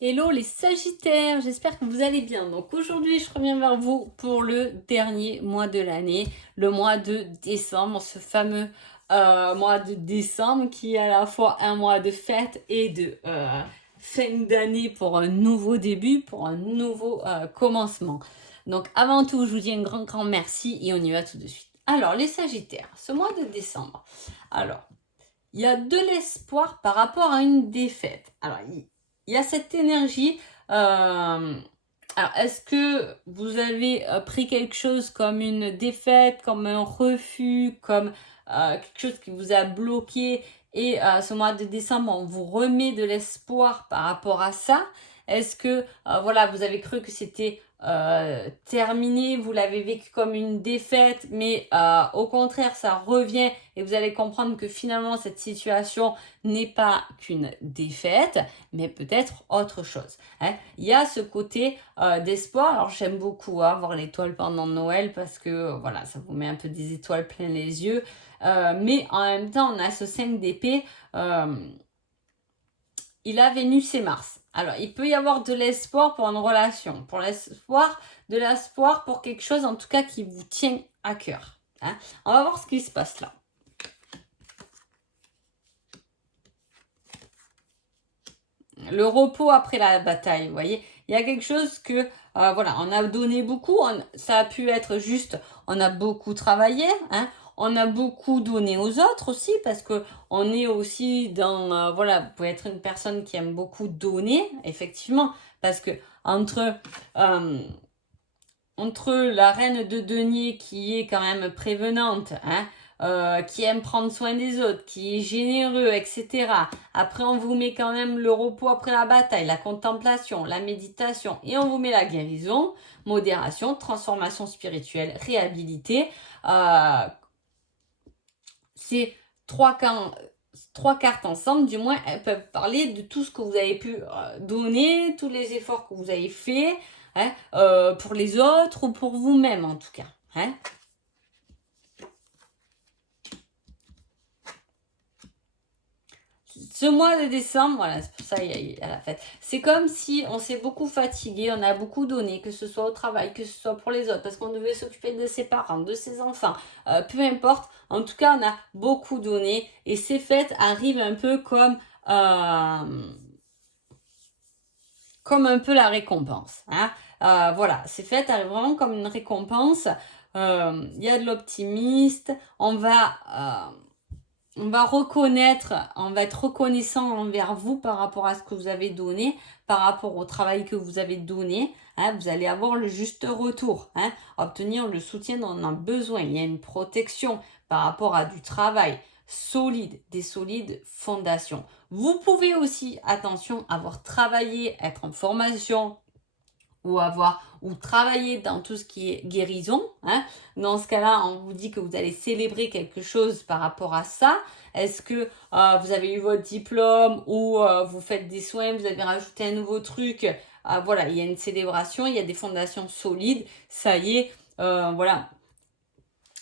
Hello les Sagittaires, j'espère que vous allez bien. Donc aujourd'hui, je reviens vers vous pour le dernier mois de l'année, le mois de décembre, ce fameux mois de décembre qui est à la fois un mois de fête et de fin d'année pour un nouveau début, pour un nouveau commencement. Donc avant tout, je vous dis un grand merci et on y va tout de suite. Alors les Sagittaires, ce mois de décembre, alors il y a de l'espoir par rapport à une défaite. Alors, il y a cette énergie. Alors, est-ce que vous avez pris quelque chose comme une défaite, comme un refus, comme quelque chose qui vous a bloqué et ce mois de décembre, on vous remet de l'espoir par rapport à ça? Est-ce que voilà, vous avez cru que c'était terminé, vous l'avez vécu comme une défaite, mais au contraire, ça revient et vous allez comprendre que finalement, cette situation n'est pas qu'une défaite, mais peut-être autre chose. Hein. Il y a ce côté d'espoir. Alors, j'aime beaucoup voir l'étoile pendant Noël parce que voilà, ça vous met un peu des étoiles plein les yeux. Mais en même temps, on a ce 5 d'épée. Il a Vénus et Mars. Alors, il peut y avoir de l'espoir pour une relation, de l'espoir pour quelque chose, en tout cas, qui vous tient à cœur. Hein. On va voir ce qui se passe là. Le repos après la bataille, vous voyez. Il y a quelque chose que, voilà, on a donné beaucoup. Ça a pu être juste, on a beaucoup travaillé, hein. On a beaucoup donné aux autres aussi parce que on est aussi dans, voilà, vous pouvez être une personne qui aime beaucoup donner, effectivement, parce que entre euh, entre la reine de denier qui est quand même prévenante, hein, qui aime prendre soin des autres, qui est généreux, etc. Après, on vous met quand même le repos après la bataille, la contemplation, la méditation, et on vous met la guérison, modération, transformation spirituelle, réhabilité. C'est trois cartes ensemble, du moins, elles peuvent parler de tout ce que vous avez pu donner, tous les efforts que vous avez faits, hein, pour les autres ou pour vous-même en tout cas. Hein. Ce mois de décembre, voilà, c'est pour ça qu'il y a la fête. C'est comme si on s'est beaucoup fatigué, on a beaucoup donné, que ce soit au travail, que ce soit pour les autres, parce qu'on devait s'occuper de ses parents, de ses enfants, peu importe. En tout cas, on a beaucoup donné et ces fêtes arrivent un peu comme un peu la récompense. Hein. Voilà, ces fêtes arrivent vraiment comme une récompense. Il y a de l'optimiste. On va reconnaître, on va être reconnaissant envers vous par rapport à ce que vous avez donné, par rapport au travail que vous avez donné. Hein, vous allez avoir le juste retour, hein, obtenir le soutien dont on a besoin. Il y a une protection par rapport à du travail solide, des solides fondations. Vous pouvez aussi, attention, avoir travaillé, être en formation, ou travailler dans tout ce qui est guérison. Hein. Dans ce cas-là, on vous dit que vous allez célébrer quelque chose par rapport à ça. Est-ce que vous avez eu votre diplôme ou vous faites des soins, vous avez rajouté un nouveau truc. Voilà, il y a une célébration, il y a des fondations solides. Ça y est, voilà.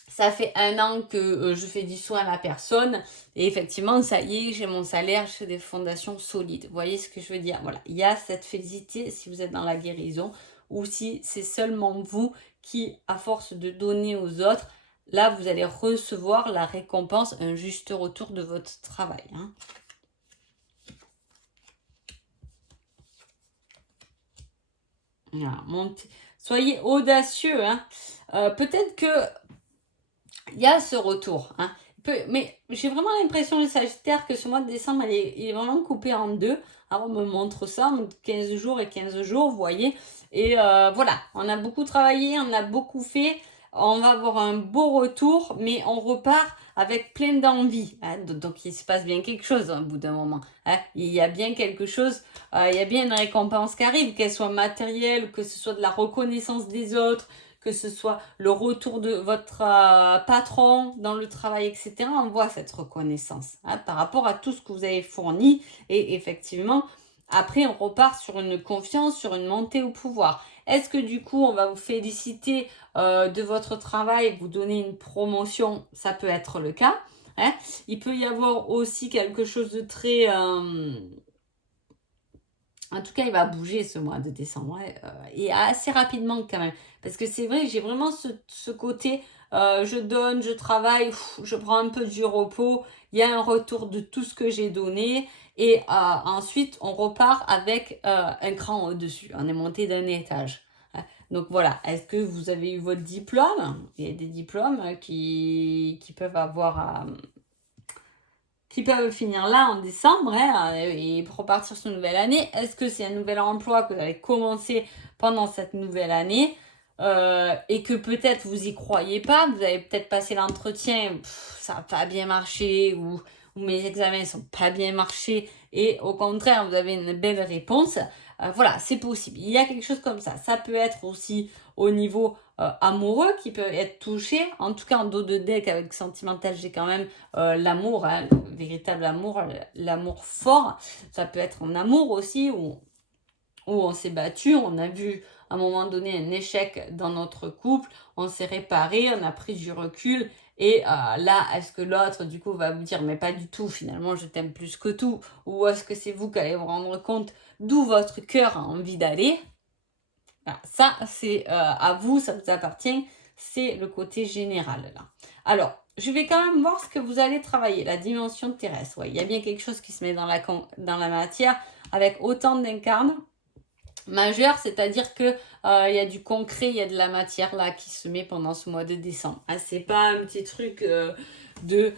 Ça fait 1 an que je fais du soin à la personne et effectivement, ça y est, j'ai mon salaire, j'ai des fondations solides. Vous voyez ce que je veux dire? Voilà, il y a cette félicité si vous êtes dans la guérison ou si c'est seulement vous qui, à force de donner aux autres, là, vous allez recevoir la récompense, un juste retour de votre travail. Hein. Voilà, soyez audacieux. Hein. Peut-être que il y a ce retour. Hein. Mais j'ai vraiment l'impression, les Sagittaires, que ce mois de décembre, il est vraiment coupé en deux. Alors, on me montre ça, 15 jours et 15 jours, vous voyez. Et voilà, on a beaucoup travaillé, on a beaucoup fait. On va avoir un beau retour, mais on repart avec plein d'envie. Hein. Donc, il se passe bien quelque chose au bout d'un moment. Hein. Il y a bien quelque chose, il y a bien une récompense qui arrive, qu'elle soit matérielle, que ce soit de la reconnaissance des autres, que ce soit le retour de votre patron dans le travail, etc. On voit cette reconnaissance hein, par rapport à tout ce que vous avez fourni. Et effectivement, après, on repart sur une confiance, sur une montée au pouvoir. Est-ce que du coup, on va vous féliciter de votre travail, vous donner une promotion? Ça peut être le cas. Hein. Il peut y avoir aussi quelque chose de très En tout cas, il va bouger ce mois de décembre, ouais, et assez rapidement quand même. Parce que c'est vrai que j'ai vraiment ce côté, je donne, je travaille, je prends un peu du repos, il y a un retour de tout ce que j'ai donné et ensuite on repart avec un cran au-dessus. On est monté d'un étage. Hein. Donc voilà, est-ce que vous avez eu votre diplôme? Il y a des diplômes qui peuvent avoir qui peuvent finir là en décembre hein, et repartir sur une nouvelle année. Est-ce que c'est un nouvel emploi que vous allez commencer pendant cette nouvelle année et que peut-être vous y croyez pas, vous avez peut-être passé l'entretien, ça n'a pas bien marché ou mes examens sont pas bien marché et au contraire vous avez une belle réponse. Voilà, c'est possible. Il y a quelque chose comme ça. Ça peut être aussi au niveau amoureux qui peut être touché. En tout cas, en dos de deck avec sentimental, j'ai quand même l'amour, hein, le véritable amour, l'amour fort. Ça peut être en amour aussi, où on s'est battu, on a vu à un moment donné un échec dans notre couple, on s'est réparé, on a pris du recul. Et là, est-ce que l'autre, du coup, va vous dire, mais pas du tout, finalement, je t'aime plus que tout. Ou est-ce que c'est vous qui allez vous rendre compte d'où votre cœur a envie d'aller. Voilà, ça, c'est à vous, ça vous appartient. C'est le côté général, là. Alors, je vais quand même voir ce que vous allez travailler. La dimension terrestre, ouais, il y a bien quelque chose qui se met dans la matière avec autant d'incarnes majeurs, c'est-à-dire que il y a du concret, il y a de la matière là qui se met pendant ce mois de décembre. Ah, c'est pas un petit truc de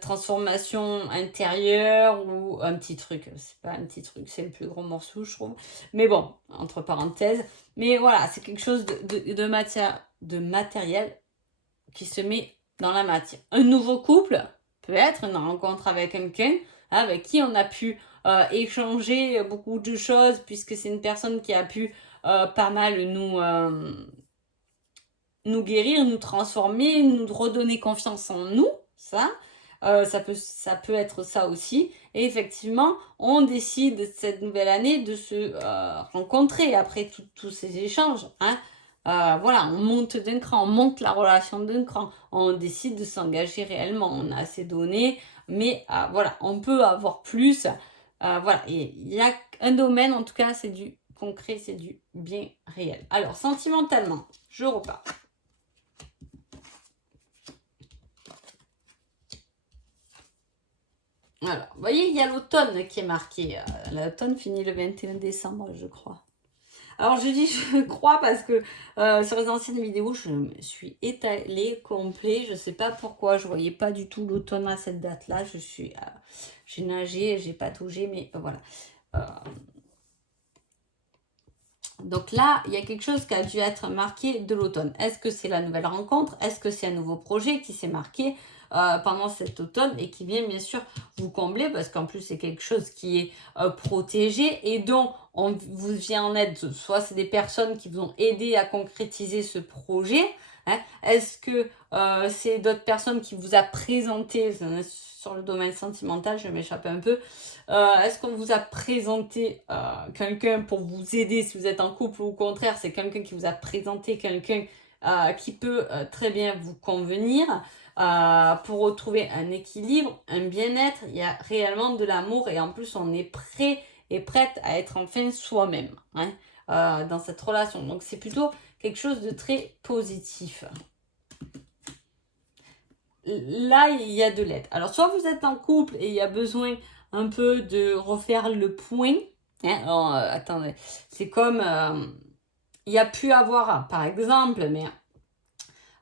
transformation intérieure ou un petit truc. C'est pas un petit truc, c'est le plus gros morceau, je trouve. Mais bon, entre parenthèses. Mais voilà, c'est quelque chose de matière, de matériel qui se met dans la matière. Un nouveau couple peut être une rencontre avec quelqu'un avec qui on a pu échanger beaucoup de choses puisque c'est une personne qui a pu pas mal nous guérir, nous transformer, nous redonner confiance en nous, ça. Ça peut être ça aussi. Et effectivement, on décide cette nouvelle année de se rencontrer après tous ces échanges. Hein. Voilà, on monte d'un cran, on monte la relation d'un cran, on décide de s'engager réellement. On a assez donné, mais voilà, on peut avoir plus. Voilà, et il y a un domaine, en tout cas, c'est du concret, c'est du bien réel. Alors, sentimentalement, je repars. Alors, vous voyez, il y a l'automne qui est marqué. L'automne finit le 21 décembre, je crois. Alors, je dis je crois parce que sur les anciennes vidéos, je me suis étalée complet. Je ne sais pas pourquoi, je ne voyais pas du tout l'automne à cette date-là. J'ai nagé, j'ai pataugé, mais voilà. Donc là, il y a quelque chose qui a dû être marqué de l'automne. Est-ce que c'est la nouvelle rencontre? Est-ce que c'est un nouveau projet qui s'est marqué pendant cet automne et qui vient bien sûr vous combler parce qu'en plus c'est quelque chose qui est protégé et dont on vous vient en aide. Soit c'est des personnes qui vous ont aidé à concrétiser ce projet. Hein. Est-ce que c'est d'autres personnes qui vous a présenté sur le domaine sentimental, je m'échappe un peu. Est-ce qu'on vous a présenté quelqu'un pour vous aider si vous êtes en couple ou au contraire, c'est quelqu'un qui vous a présenté quelqu'un qui peut très bien vous convenir pour retrouver un équilibre, un bien-être, il y a réellement de l'amour et en plus on est prêt et prête à être enfin soi-même hein, dans cette relation. Donc c'est plutôt quelque chose de très positif. Là, il y a de l'aide. Alors, soit vous êtes en couple et il y a besoin un peu de refaire le point. Hein, alors, attendez, c'est comme il y a pu avoir, par exemple, mais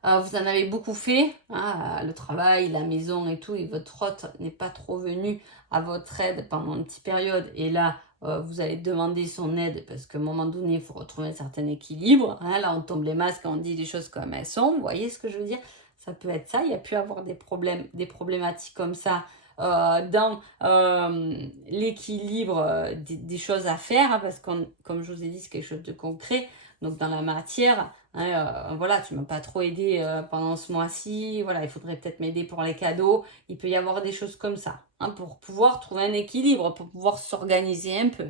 vous en avez beaucoup fait, hein, le travail, la maison et tout, et votre hôte n'est pas trop venu à votre aide pendant une petite période. Et là, vous allez demander son aide parce qu'à un moment donné, il faut retrouver un certain équilibre. Hein, là, on tombe les masques, on dit les choses comme elles sont. Vous voyez ce que je veux dire? Ça peut être ça. Il y a pu avoir des problématiques comme ça dans l'équilibre des choses à faire, hein, parce que, comme je vous ai dit, c'est quelque chose de concret. Donc, dans la matière, hein, voilà, tu m'as pas trop aidé pendant ce mois-ci. Voilà, il faudrait peut-être m'aider pour les cadeaux. Il peut y avoir des choses comme ça, hein, pour pouvoir trouver un équilibre, pour pouvoir s'organiser un peu.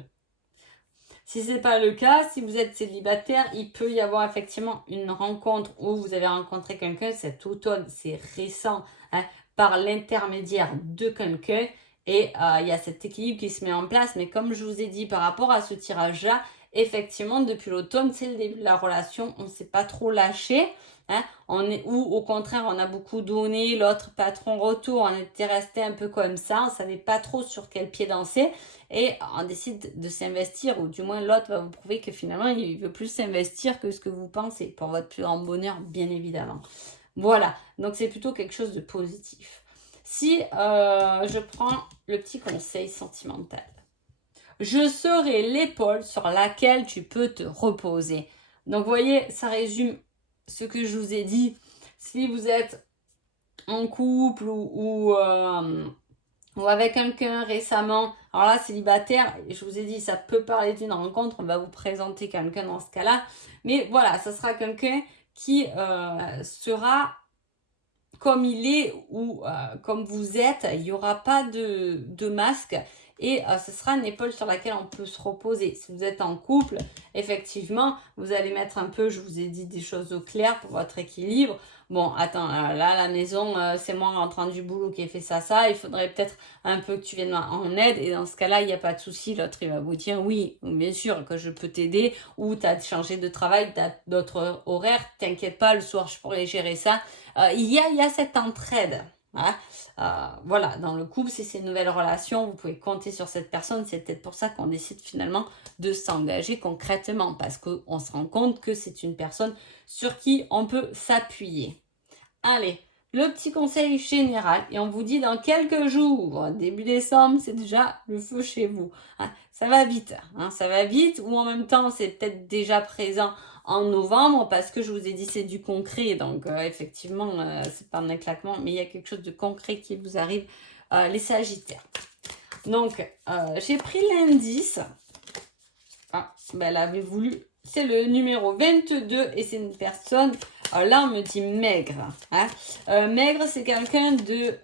Si ce n'est pas le cas, si vous êtes célibataire, il peut y avoir effectivement une rencontre où vous avez rencontré quelqu'un cet automne, c'est récent, hein, par l'intermédiaire de quelqu'un. Et il y a cet équilibre qui se met en place. Mais comme je vous ai dit, par rapport à ce tirage-là, effectivement, depuis l'automne, c'est le début de la relation. On ne s'est pas trop lâché. Hein, ou au contraire, on a beaucoup donné, l'autre patron retour, on était resté un peu comme ça, on ne savait pas trop sur quel pied danser. Et on décide de s'investir, ou du moins l'autre va vous prouver que finalement, il veut plus s'investir que ce que vous pensez, pour votre plus grand bonheur, bien évidemment. Voilà, donc c'est plutôt quelque chose de positif. Si je prends le petit conseil sentimental, je serai l'épaule sur laquelle tu peux te reposer. Donc, vous voyez, ça résume ce que je vous ai dit. Si vous êtes en couple ou avec quelqu'un récemment, alors là, célibataire, je vous ai dit, ça peut parler d'une rencontre, on va vous présenter quelqu'un dans ce cas-là. Mais voilà, ça sera quelqu'un qui sera comme il est ou comme vous êtes, il n'y aura pas de masque et ce sera une épaule sur laquelle on peut se reposer. Si vous êtes en couple, effectivement, vous allez mettre un peu, je vous ai dit des choses au clair pour votre équilibre. Bon, attends, là, la maison, c'est moi rentrant du boulot qui ai fait ça. Il faudrait peut-être un peu que tu viennes en aide. Et dans ce cas-là, il n'y a pas de souci. L'autre, il va vous dire oui, bien sûr que je peux t'aider. Ou tu as changé de travail, tu as d'autres horaires. T'inquiète pas, le soir, je pourrais gérer ça. Il y a cette entraide. Hein. Voilà, dans le couple, si c'est une nouvelle relation, vous pouvez compter sur cette personne. C'est peut-être pour ça qu'on décide finalement de s'engager concrètement, parce qu'on se rend compte que c'est une personne sur qui on peut s'appuyer. Allez, le petit conseil général, et on vous dit dans quelques jours, début décembre, c'est déjà le feu chez vous. Hein, ça va vite, ça va vite, ou en même temps, c'est peut-être déjà présent en novembre, parce que je vous ai dit c'est du concret, donc effectivement, c'est pas un claquement, mais il y a quelque chose de concret qui vous arrive, les Sagittaires. Donc, j'ai pris l'indice. Elle avait voulu, c'est le numéro 22 et c'est une personne, là on me dit maigre. Hein. Maigre, c'est quelqu'un de,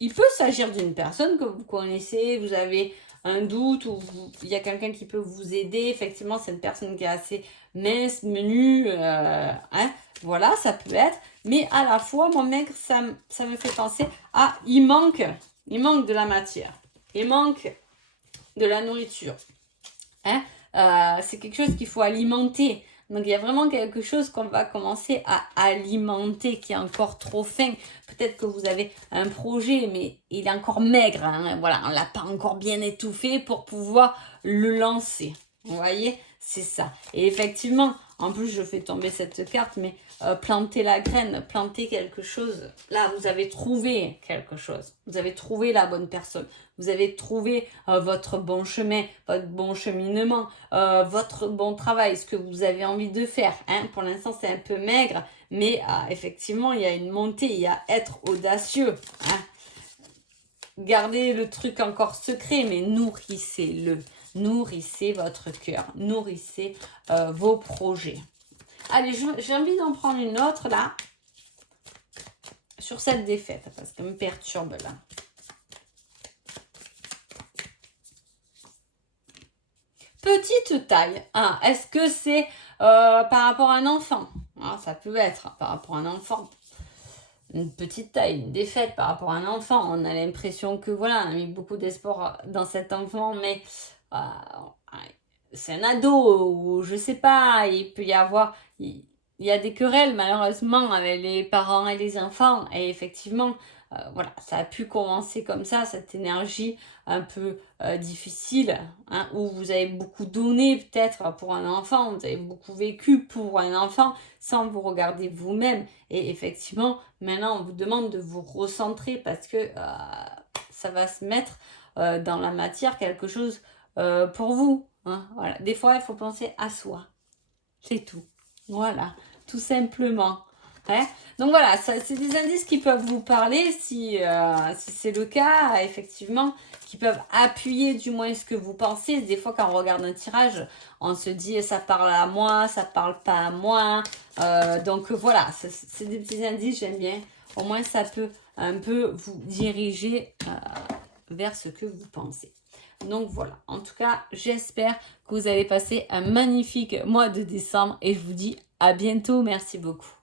il peut s'agir d'une personne que vous connaissez, vous avez un doute ou il y a quelqu'un qui peut vous aider. Effectivement, c'est une personne qui est assez mince, menue, voilà, ça peut être. Mais à la fois, mon maigre, ça me fait penser à, il manque de la matière, il manque de la nourriture. Hein, c'est quelque chose qu'il faut alimenter. Donc, il y a vraiment quelque chose qu'on va commencer à alimenter qui est encore trop fin. Peut-être que vous avez un projet, mais il est encore maigre. Hein. Voilà, on ne l'a pas encore bien étouffé pour pouvoir le lancer. Vous voyez, c'est ça. Et effectivement, en plus, je fais tomber cette carte, mais planter la graine, planter quelque chose. Là, vous avez trouvé quelque chose. Vous avez trouvé la bonne personne. Vous avez trouvé votre bon chemin, votre bon cheminement, votre bon travail, ce que vous avez envie de faire. Hein. Pour l'instant, c'est un peu maigre, mais effectivement, il y a une montée, il y a être audacieux. Hein. Gardez le truc encore secret, mais nourrissez-le. Nourrissez votre cœur, nourrissez vos projets. Allez, j'ai envie d'en prendre une autre là, sur cette défaite, parce qu'elle me perturbe là. Petite taille, est-ce que c'est par rapport à un enfant? Ça peut être par rapport à un enfant. Une petite taille, une défaite par rapport à un enfant. On a l'impression que voilà, on a mis beaucoup d'espoir dans cet enfant, mais c'est un ado ou je sais pas, il peut y avoir, il y a des querelles malheureusement avec les parents et les enfants et effectivement, voilà, ça a pu commencer comme ça, cette énergie un peu difficile, hein, où vous avez beaucoup donné peut-être pour un enfant, vous avez beaucoup vécu pour un enfant sans vous regarder vous-même et effectivement, maintenant on vous demande de vous recentrer parce que ça va se mettre dans la matière quelque chose pour vous. Hein, voilà. Des fois, il faut penser à soi. C'est tout. Voilà, tout simplement. Hein. Donc voilà, c'est des indices qui peuvent vous parler si c'est le cas, effectivement, qui peuvent appuyer du moins ce que vous pensez. Des fois, quand on regarde un tirage, on se dit ça parle à moi, ça parle pas à moi. Donc voilà, c'est des petits indices, j'aime bien. Au moins, ça peut un peu vous diriger vers ce que vous pensez. Donc voilà, en tout cas, j'espère que vous allez passer un magnifique mois de décembre et je vous dis à bientôt. Merci beaucoup.